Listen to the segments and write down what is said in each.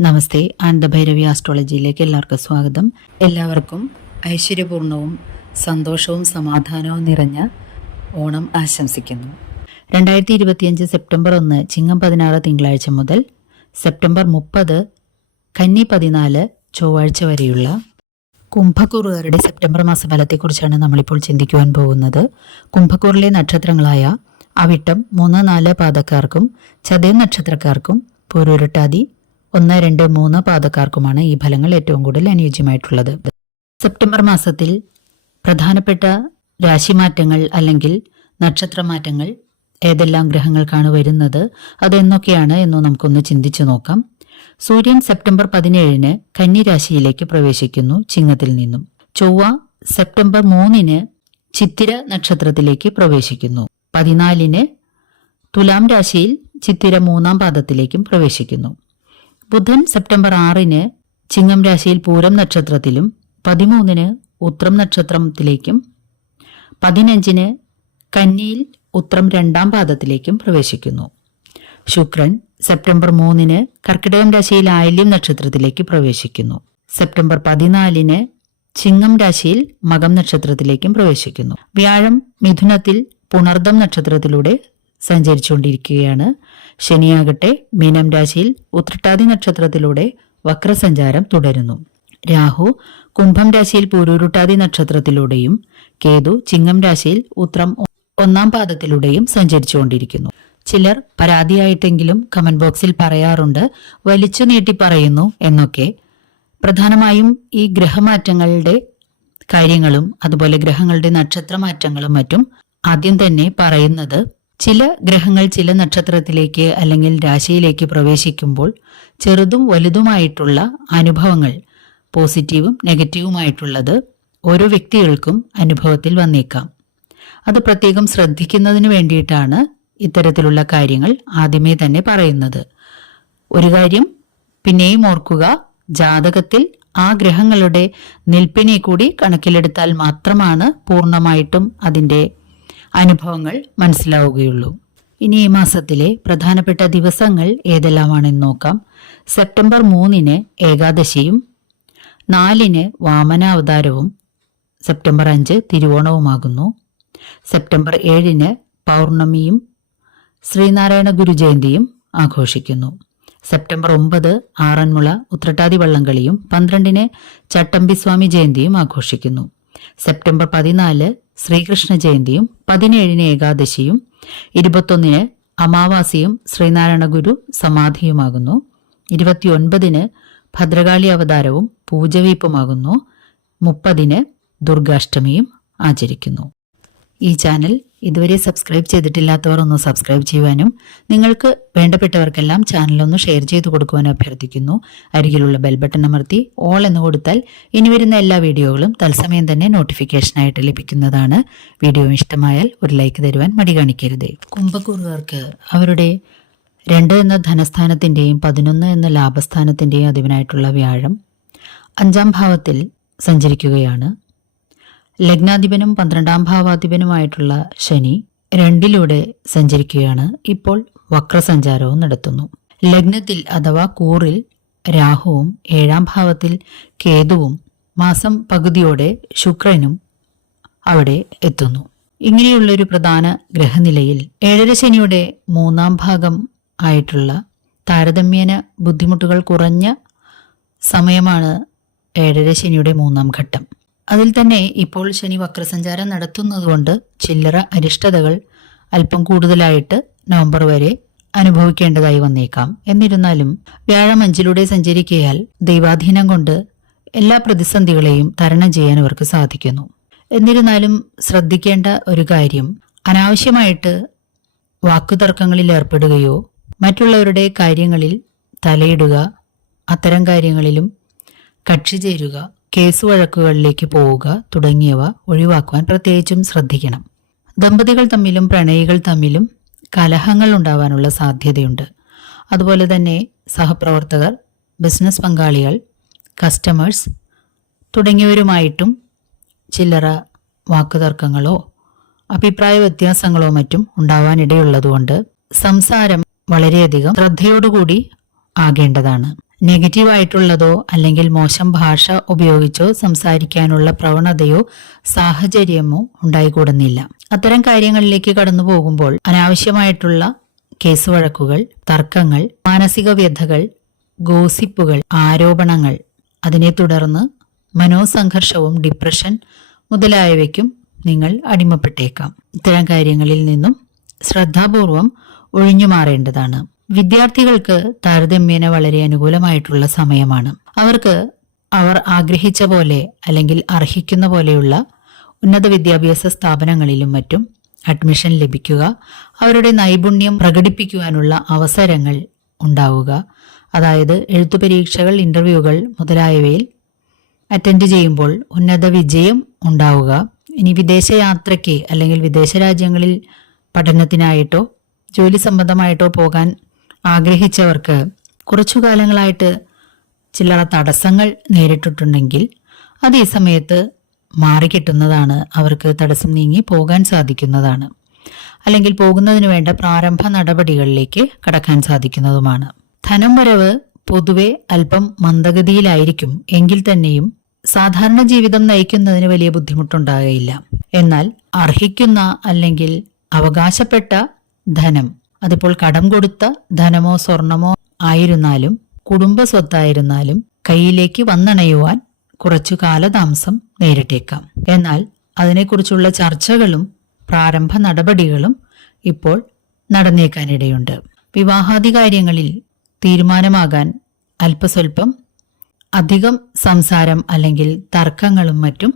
നമസ്തേ ആനന്ദഭൈരവി ആസ്ട്രോളജിയിലേക്ക് എല്ലാവർക്കും സ്വാഗതം. എല്ലാവർക്കും ഐശ്വര്യപൂർണവും സന്തോഷവും സമാധാനവും നിറഞ്ഞ ഓണം ആശംസിക്കുന്നു. രണ്ടായിരത്തി ഇരുപത്തിയഞ്ച് സെപ്റ്റംബർ ഒന്ന് ചിങ്ങം പതിനാറ് തിങ്കളാഴ്ച മുതൽ സെപ്റ്റംബർ മുപ്പത് കന്നി പതിനാല് ചൊവ്വാഴ്ച വരെയുള്ള കുംഭക്കൂറുകാരുടെ സെപ്റ്റംബർ മാസ ഫലത്തെക്കുറിച്ചാണ് നമ്മളിപ്പോൾ ചിന്തിക്കുവാൻ പോകുന്നത്. കുംഭക്കൂറിലെ നക്ഷത്രങ്ങളായ അവിട്ടം മൂന്ന് നാല് പാദക്കാർക്കും ചതയ നക്ഷത്രക്കാർക്കും പൂരുരുട്ടാതി ഒന്ന് രണ്ട് മൂന്ന് പാദക്കാർക്കുമാണ് ഈ ഫലങ്ങൾ ഏറ്റവും കൂടുതൽ അനുയോജ്യമായിട്ടുള്ളത്. സെപ്റ്റംബർ മാസത്തിൽ പ്രധാനപ്പെട്ട രാശിമാറ്റങ്ങൾ അല്ലെങ്കിൽ നക്ഷത്രമാറ്റങ്ങൾ ഏതെല്ലാം ഗ്രഹങ്ങൾക്കാണ് വരുന്നത് അതെന്നൊക്കെയാണ് എന്ന് നമുക്കൊന്ന് ചിന്തിച്ചു നോക്കാം. സൂര്യൻ സെപ്റ്റംബർ പതിനേഴിന് കന്നി രാശിയിലേക്ക് പ്രവേശിക്കുന്നു ചിങ്ങത്തിൽ നിന്നും. ചൊവ്വ സെപ്റ്റംബർ മൂന്നിന് ചിത്തിര നക്ഷത്രത്തിലേക്ക് പ്രവേശിക്കുന്നു. പതിനാലിന് തുലാം രാശിയിൽ ചിത്തിര മൂന്നാം പാദത്തിലേക്കും പ്രവേശിക്കുന്നു. ബുധൻ സെപ്റ്റംബർ ആറിന് ചിങ്ങം രാശിയിൽ പൂരം നക്ഷത്രത്തിലും പതിമൂന്നിന് ഉത്രം നക്ഷത്രത്തിലേക്കും പതിനഞ്ചിന് കന്നിയിൽ ഉത്രം രണ്ടാം പാദത്തിലേക്കും പ്രവേശിക്കുന്നു. ശുക്രൻ സെപ്റ്റംബർ മൂന്നിന് കർക്കിടകം രാശിയിൽ ആയില്യം നക്ഷത്രത്തിലേക്ക് പ്രവേശിക്കുന്നു. സെപ്റ്റംബർ പതിനാലിന് ചിങ്ങം രാശിയിൽ മകം നക്ഷത്രത്തിലേക്കും പ്രവേശിക്കുന്നു. വ്യാഴം മിഥുനത്തിൽ പുണർദം നക്ഷത്രത്തിലൂടെ സഞ്ചരിച്ചുകൊണ്ടിരിക്കുകയാണ്. ശനിയാകട്ടെ മീനം രാശിയിൽ ഉത്രട്ടാതി നക്ഷത്രത്തിലൂടെ വക്രസഞ്ചാരം തുടരുന്നു. രാഹു കുംഭം രാശിയിൽ പൂരൂരുട്ടാതി നക്ഷത്രത്തിലൂടെയും കേതു ചിങ്ങം രാശിയിൽ ഉത്രം ഒന്നാം പാദത്തിലൂടെയും സഞ്ചരിച്ചുകൊണ്ടിരിക്കുന്നു. ചിലർ പരാതിയായിട്ടെങ്കിലും കമന്റ് ബോക്സിൽ പറയാറുണ്ട് വലിച്ചു നീട്ടി പറയുന്നു എന്നൊക്കെ. പ്രധാനമായും ഈ ഗ്രഹമാറ്റങ്ങളുടെ കാര്യങ്ങളും അതുപോലെ ഗ്രഹങ്ങളുടെ നക്ഷത്രമാറ്റങ്ങളും മറ്റും ആദ്യം തന്നെ പറയുന്നത് ചില ഗ്രഹങ്ങൾ ചില നക്ഷത്രത്തിലേക്ക് അല്ലെങ്കിൽ രാശിയിലേക്ക് പ്രവേശിക്കുമ്പോൾ ചെറുതും വലുതുമായിട്ടുള്ള അനുഭവങ്ങൾ പോസിറ്റീവും നെഗറ്റീവുമായിട്ടുള്ളത് ഓരോ വ്യക്തികൾക്കും അനുഭവത്തിൽ വന്നേക്കാം. അത് പ്രത്യേകം ശ്രദ്ധിക്കുന്നതിന് വേണ്ടിയിട്ടാണ് ഇത്തരത്തിലുള്ള കാര്യങ്ങൾ ആദ്യമേ തന്നെ പറയുന്നത്. ഒരു കാര്യം പിന്നെയും ഓർക്കുക ജാതകത്തിൽ ആ ഗ്രഹങ്ങളുടെ നിൽപ്പിനെ കൂടി കണക്കിലെടുത്താൽ മാത്രമാണ് പൂർണമായിട്ടും അതിന്റെ അനുഭവങ്ങൾ മനസ്സിലാവുകയുള്ളൂ. ഇനി ഈ മാസത്തിലെ പ്രധാനപ്പെട്ട ദിവസങ്ങൾ ഏതെല്ലാമാണെന്ന് നോക്കാം. സെപ്റ്റംബർ മൂന്നിന് ഏകാദശിയും നാലിന് വാമനാവതാരവും സെപ്റ്റംബർ അഞ്ച് തിരുവോണവുമാകുന്നു. സെപ്റ്റംബർ ഏഴിന് പൗർണമിയും ശ്രീനാരായണ ഗുരു ജയന്തിയും ആഘോഷിക്കുന്നു. സെപ്റ്റംബർ ഒമ്പത് ആറന്മുള ഉത്രട്ടാതി വള്ളംകളിയും പന്ത്രണ്ടിന് ചട്ടമ്പിസ്വാമി ജയന്തിയും ആഘോഷിക്കുന്നു. സെപ്റ്റംബർ പതിനാല് ശ്രീകൃഷ്ണ ജയന്തിയും പതിനേഴിന് ഏകാദശിയും ഇരുപത്തൊന്നിന് അമാവാസിയും ശ്രീനാരായണ ഗുരു സമാധിയുമാകുന്നു. ഇരുപത്തിയൊൻപതിന് ഭദ്രകാളി അവതാരവും പൂജവീപ്പുമാകുന്നു. മുപ്പതിന് ദുർഗാഷ്ടമിയും ആചരിക്കുന്നു. ഈ ചാനൽ ഇതുവരെ സബ്സ്ക്രൈബ് ചെയ്തിട്ടില്ലാത്തവർ ഒന്ന് സബ്സ്ക്രൈബ് ചെയ്യുവാനും നിങ്ങൾക്ക് വേണ്ടപ്പെട്ടവർക്കെല്ലാം ചാനലൊന്ന് ഷെയർ ചെയ്തു കൊടുക്കുവാനും അഭ്യർത്ഥിക്കുന്നു. അരികിലുള്ള ബെൽ ബട്ടൺ അമർത്തി ഓൾ എന്ന് കൊടുത്താൽ ഇനി വരുന്ന എല്ലാ വീഡിയോകളും തത്സമയം തന്നെ നോട്ടിഫിക്കേഷനായിട്ട് ലഭിക്കുന്നതാണ്. വീഡിയോ ഇഷ്ടമായാൽ ഒരു ലൈക്ക് തരുവാൻ മടി കാണിക്കരുത്. കുംഭക്കൂറുകാർക്ക് അവരുടെ രണ്ട് എന്ന ധനസ്ഥാനത്തിന്റെയും പതിനൊന്ന് എന്ന ലാഭസ്ഥാനത്തിന്റെയും അധിപനായിട്ടുള്ള വ്യാഴം അഞ്ചാം ഭാവത്തിൽ സഞ്ചരിക്കുകയാണ്. ലഗ്നാധിപനും പന്ത്രണ്ടാം ഭാവാധിപനുമായിട്ടുള്ള ശനി രണ്ടിലൂടെ സഞ്ചരിക്കുകയാണ്. ഇപ്പോൾ വക്രസഞ്ചാരവും നടത്തുന്നു. ലഗ്നത്തിൽ അഥവാ കൂറിൽ രാഹുവും ഏഴാം ഭാവത്തിൽ കേതുവും മാസം പകുതിയോടെ ശുക്രനും അവിടെ എത്തുന്നു. ഇങ്ങനെയുള്ളൊരു പ്രധാന ഗ്രഹനിലയിൽ ഏഴര ശനിയുടെ മൂന്നാം ഭാഗം ആയിട്ടുള്ള താരതമ്യേന ബുദ്ധിമുട്ടുകൾ കുറഞ്ഞ സമയമാണ് ഏഴര ശനിയുടെ മൂന്നാം ഘട്ടം. അതിൽ തന്നെ ഇപ്പോൾ ശനി വക്രസഞ്ചാരം നടത്തുന്നതുകൊണ്ട് ചില്ലറ അരിഷ്ടതകൾ അല്പം കൂടുതലായിട്ട് നവംബർ വരെ അനുഭവിക്കേണ്ടതായി വന്നേക്കാം. എന്നിരുന്നാലും വ്യാഴം അഞ്ചിലൂടെ സഞ്ചരിക്കയാൽ ദൈവാധീനം കൊണ്ട് എല്ലാ പ്രതിസന്ധികളെയും തരണം ചെയ്യാൻ അവർക്ക് സാധിക്കുന്നു. എന്നിരുന്നാലും ശ്രദ്ധിക്കേണ്ട ഒരു കാര്യം അനാവശ്യമായിട്ട് വാക്കുതർക്കങ്ങളിൽ ഏർപ്പെടുകയോ മറ്റുള്ളവരുടെ കാര്യങ്ങളിൽ തലയിടുക അത്തരം കാര്യങ്ങളിലും കക്ഷി ചേരുക കേസ് വഴക്കുകളിലേക്ക് പോവുക തുടങ്ങിയവ ഒഴിവാക്കുവാൻ പ്രത്യേകിച്ചും ശ്രദ്ധിക്കണം. ദമ്പതികൾ തമ്മിലും പ്രണയികൾ തമ്മിലും കലഹങ്ങൾ ഉണ്ടാവാനുള്ള സാധ്യതയുണ്ട്. അതുപോലെ തന്നെ സഹപ്രവർത്തകർ ബിസിനസ് പങ്കാളികൾ കസ്റ്റമേഴ്സ് തുടങ്ങിയവരുമായിട്ടും ചില്ലറ വാക്കുതർക്കങ്ങളോ അഭിപ്രായ വ്യത്യാസങ്ങളോ മറ്റും ഉണ്ടാവാനിടയുള്ളതുകൊണ്ട് സംസാരം വളരെയധികം ശ്രദ്ധയോടുകൂടി ആകേണ്ടതാണ്. നെഗറ്റീവായിട്ടുള്ളതോ അല്ലെങ്കിൽ മോശം ഭാഷ ഉപയോഗിച്ചോ സംസാരിക്കാനുള്ള പ്രവണതയോ സാഹചര്യമോ ഉണ്ടായിക്കൂടുന്നില്ല. അത്തരം കാര്യങ്ങളിലേക്ക് കടന്നു പോകുമ്പോൾ അനാവശ്യമായിട്ടുള്ള കേസ് വഴക്കുകൾ തർക്കങ്ങൾ മാനസിക വ്യഥകൾ ഗോസിപ്പുകൾ ആരോപണങ്ങൾ അതിനെ തുടർന്ന് മനോസംഘർഷവും ഡിപ്രഷൻ മുതലായവയ്ക്കും നിങ്ങൾ അടിമപ്പെട്ടേക്കാം. ഇത്തരം കാര്യങ്ങളിൽ നിന്നും ശ്രദ്ധാപൂർവം ഒഴിഞ്ഞു മാറേണ്ടതാണ് വിദ്യാർത്ഥികൾക്ക് താരതമ്യേന വളരെ അനുകൂലമായിട്ടുള്ള സമയമാണ്. അവർക്ക് അവർ ആഗ്രഹിച്ച പോലെ അല്ലെങ്കിൽ അർഹിക്കുന്ന പോലെയുള്ള ഉന്നത വിദ്യാഭ്യാസ സ്ഥാപനങ്ങളിലും മറ്റും അഡ്മിഷൻ ലഭിക്കുക അവരുടെ നൈപുണ്യം പ്രകടിപ്പിക്കുവാനുള്ള അവസരങ്ങൾ ഉണ്ടാവുക. അതായത് എഴുത്തു പരീക്ഷകൾ ഇന്റർവ്യൂകൾ മുതലായവയിൽ അറ്റൻഡ് ചെയ്യുമ്പോൾ ഉന്നത വിജയം ഉണ്ടാവുക. ഇനി വിദേശയാത്രയ്ക്ക് അല്ലെങ്കിൽ വിദേശ രാജ്യങ്ങളിൽ പഠനത്തിനായിട്ടോ ജോലി സംബന്ധമായിട്ടോ പോകാൻ ആഗ്രഹിച്ചവർക്ക് കുറച്ചു കാലങ്ങളായിട്ട് ചില്ലറ തടസ്സങ്ങൾ നേരിട്ടിട്ടുണ്ടെങ്കിൽ അത് ഈ സമയത്ത് മാറിക്കിട്ടുന്നതാണ് അവർക്ക് തടസ്സം നീങ്ങി പോകാൻ സാധിക്കുന്നതാണ്. അല്ലെങ്കിൽ പോകുന്നതിന് വേണ്ട പ്രാരംഭ നടപടികളിലേക്ക് കടക്കാൻ സാധിക്കുന്നതുമാണ്. ധനം വരവ് പൊതുവെ അല്പം മന്ദഗതിയിലായിരിക്കും എങ്കിൽ തന്നെയും സാധാരണ ജീവിതം നയിക്കുന്നതിന് വലിയ ബുദ്ധിമുട്ടുണ്ടാകുകയില്ല എന്നാൽ അർഹിക്കുന്ന അല്ലെങ്കിൽ അവകാശപ്പെട്ട ധനം അതിപ്പോൾ കടം കൊടുത്ത ധനമോ സ്വർണമോ ആയിരുന്നാലും കുടുംബ സ്വത്തായിരുന്നാലും കയ്യിലേക്ക് വന്നണയുവാൻ കുറച്ചു കാലതാമസം നേരിട്ടേക്കാം. എന്നാൽ അതിനെക്കുറിച്ചുള്ള ചർച്ചകളും പ്രാരംഭ നടപടികളും ഇപ്പോൾ നടന്നേക്കാനിടയുണ്ട്. വിവാഹാദി കാര്യങ്ങളിൽ തീരുമാനമാകാൻ അല്പസ്വല്പം അധികം സംസാരം അല്ലെങ്കിൽ തർക്കങ്ങളും മറ്റും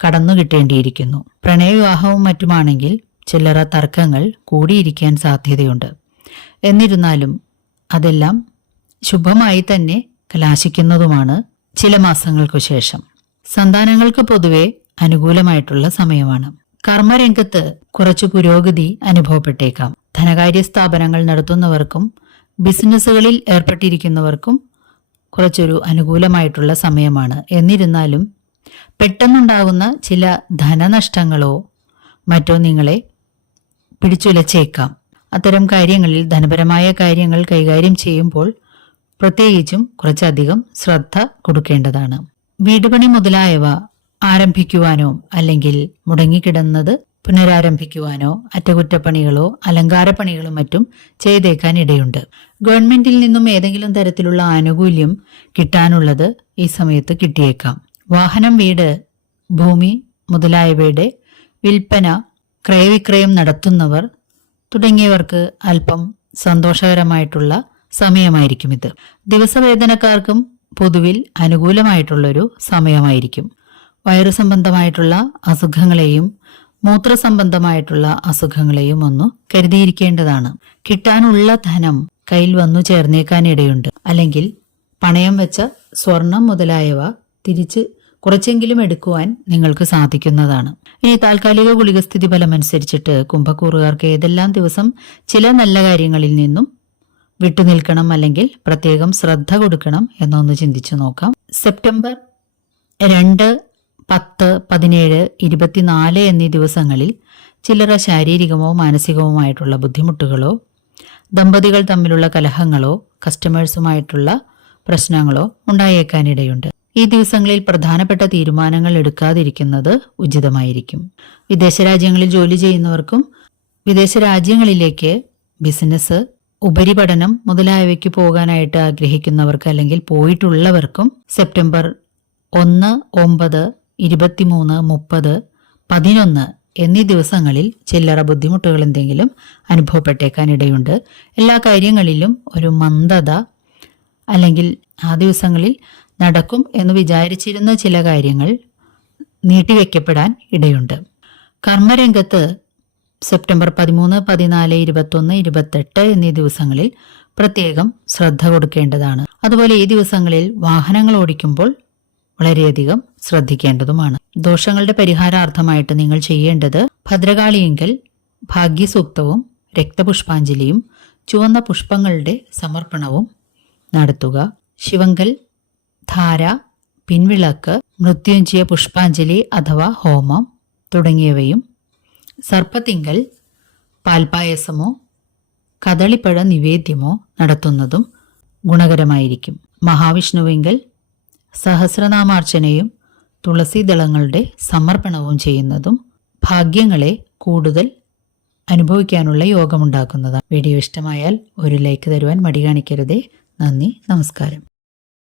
കടന്നു കിട്ടേണ്ടിയിരിക്കുന്നു പ്രണയവിവാഹവും മറ്റുമാണെങ്കിൽ ചില്ലറ തർക്കങ്ങൾ കൂടിയിരിക്കാൻ സാധ്യതയുണ്ട്. എന്നിരുന്നാലും അതെല്ലാം ശുഭമായി തന്നെ കലാശിക്കുന്നതുമാണ് ചില മാസങ്ങൾക്കു ശേഷം. സന്താനങ്ങൾക്ക് പൊതുവെ അനുകൂലമായിട്ടുള്ള സമയമാണ്. കർമ്മരംഗത്ത് കുറച്ചു പുരോഗതി അനുഭവപ്പെട്ടേക്കാം. ധനകാര്യ സ്ഥാപനങ്ങൾ നടത്തുന്നവർക്കും ബിസിനസ്സുകളിൽ ഏർപ്പെട്ടിരിക്കുന്നവർക്കും കുറച്ചൊരു അനുകൂലമായിട്ടുള്ള സമയമാണ്. എന്നിരുന്നാലും പെട്ടെന്നുണ്ടാകുന്ന ചില ധനനഷ്ടങ്ങളോ മറ്റോ നിങ്ങളെ പിടിച്ചുലച്ചേക്കാം. അത്തരം കാര്യങ്ങളിൽ ധനപരമായ കാര്യങ്ങൾ കൈകാര്യം ചെയ്യുമ്പോൾ പ്രത്യേകിച്ചും കുറച്ചധികം ശ്രദ്ധ കൊടുക്കേണ്ടതാണ്. വീടുപണി മുതലായവ ആരംഭിക്കുവാനോ അല്ലെങ്കിൽ മുടങ്ങിക്കിടന്നത് പുനരാരംഭിക്കുവാനോ അറ്റകുറ്റപ്പണികളോ അലങ്കാരപ്പണികളോ മറ്റും ചെയ്തേക്കാൻ ഇടയുണ്ട് ഗവൺമെന്റിൽ നിന്നും ഏതെങ്കിലും തരത്തിലുള്ള ആനുകൂല്യം കിട്ടാനുള്ളത് ഈ സമയത്ത് കിട്ടിയേക്കാം. വാഹനം വീട് ഭൂമി മുതലായവയുടെ വിൽപ്പന ക്രയവിക്രയം നടത്തുന്നവർ തുടങ്ങിയവർക്ക് അല്പം സന്തോഷകരമായിട്ടുള്ള സമയമായിരിക്കും ഇത് ദിവസവേതനക്കാർക്കും പൊതുവിൽ അനുകൂലമായിട്ടുള്ളൊരു സമയമായിരിക്കും. വയറു സംബന്ധമായിട്ടുള്ള അസുഖങ്ങളെയും മൂത്രസംബന്ധമായിട്ടുള്ള അസുഖങ്ങളെയും ഒന്ന് കരുതിയിരിക്കേണ്ടതാണ്. കിട്ടാനുള്ള ധനം കയ്യിൽ വന്നു ചേർന്നേക്കാനിടയുണ്ട്. അല്ലെങ്കിൽ പണയം വെച്ച സ്വർണം മുതലായവ തിരിച്ച് കുറച്ചെങ്കിലും എടുക്കുവാൻ നിങ്ങൾക്ക് സാധിക്കുന്നതാണ്. ഇനി താൽക്കാലിക ഗുളികസ്ഥിതി ഫലമനുസരിച്ചിട്ട് കുംഭക്കൂറുകാർക്ക് ഏതെല്ലാം ദിവസം ചില നല്ല കാര്യങ്ങളിൽ നിന്നും വിട്ടുനിൽക്കണം അല്ലെങ്കിൽ പ്രത്യേകം ശ്രദ്ധ കൊടുക്കണം എന്നൊന്ന് ചിന്തിച്ചു നോക്കാം. സെപ്റ്റംബർ രണ്ട് പത്ത് പതിനേഴ് ഇരുപത്തിനാല് എന്നീ ദിവസങ്ങളിൽ ചിലർ ശാരീരികമോ മാനസികവുമായിട്ടുള്ള ബുദ്ധിമുട്ടുകളോ ദമ്പതികൾ തമ്മിലുള്ള കലഹങ്ങളോ കസ്റ്റമേഴ്സുമായിട്ടുള്ള പ്രശ്നങ്ങളോ ഉണ്ടായേക്കാനിടയുണ്ട്. ഈ ദിവസങ്ങളിൽ പ്രധാനപ്പെട്ട തീരുമാനങ്ങൾ എടുക്കാതിരിക്കുന്നത് ഉചിതമായിരിക്കും. വിദേശ രാജ്യങ്ങളിൽ ജോലി ചെയ്യുന്നവർക്കും വിദേശ രാജ്യങ്ങളിലേക്ക് ബിസിനസ് ഉപരിപഠനം മുതലായവയ്ക്ക് പോകാനായിട്ട് ആഗ്രഹിക്കുന്നവർക്ക് അല്ലെങ്കിൽ പോയിട്ടുള്ളവർക്കും സെപ്റ്റംബർ ഒന്ന് ഒമ്പത് ഇരുപത്തിമൂന്ന് മുപ്പത് പതിനൊന്ന് എന്നീ ദിവസങ്ങളിൽ ചില്ലറ ബുദ്ധിമുട്ടുകൾ എന്തെങ്കിലും അനുഭവപ്പെട്ടേക്കാനിടയുണ്ട്. എല്ലാ കാര്യങ്ങളിലും ഒരു മന്ദത അല്ലെങ്കിൽ ആ ദിവസങ്ങളിൽ നടക്കും എന്ന് വിചാരിച്ചിരുന്ന ചില കാര്യങ്ങൾ നീട്ടിവെക്കപ്പെടാൻ ഇടയുണ്ട്. കർമ്മരംഗത്ത് സെപ്റ്റംബർ പതിമൂന്ന് പതിനാല് ഇരുപത്തൊന്ന് ഇരുപത്തെട്ട് എന്നീ ദിവസങ്ങളിൽ പ്രത്യേകം ശ്രദ്ധ കൊടുക്കേണ്ടതാണ്. അതുപോലെ ഈ ദിവസങ്ങളിൽ വാഹനങ്ങൾ ഓടിക്കുമ്പോൾ വളരെയധികം ശ്രദ്ധിക്കേണ്ടതുമാണ്. ദോഷങ്ങളുടെ പരിഹാരാർത്ഥമായിട്ട് നിങ്ങൾ ചെയ്യേണ്ടത് ഭദ്രകാളിയെങ്കിൽ ഭാഗ്യസൂക്തവും രക്തപുഷ്പാഞ്ജലിയും ചുവന്ന പുഷ്പങ്ങളുടെ സമർപ്പണവും നടത്തുക. ശിവങ്കൽ ധാര പിൻവിളക്ക് മൃത്യുഞ്ജയ പുഷ്പാഞ്ജലി അഥവാ ഹോമം തുടങ്ങിയവയും സർപ്പത്തിങ്കൽ പാൽപായസമോ കദളിപ്പഴ നിവേദ്യമോ നടത്തുന്നതും ഗുണകരമായിരിക്കും. മഹാവിഷ്ണുവിങ്കൽ സഹസ്രനാമാർച്ചനയും തുളസീദളങ്ങളുടെ സമർപ്പണവും ചെയ്യുന്നതും ഭാഗ്യങ്ങളെ കൂടുതൽ അനുഭവിക്കാനുള്ള യോഗമുണ്ടാക്കുന്നതാണ്. വീഡിയോ ഇഷ്ടമായാൽ ഒരു ലൈക്ക് തരുവാൻ മടി കാണിക്കരുതേ. നന്ദി നമസ്കാരം.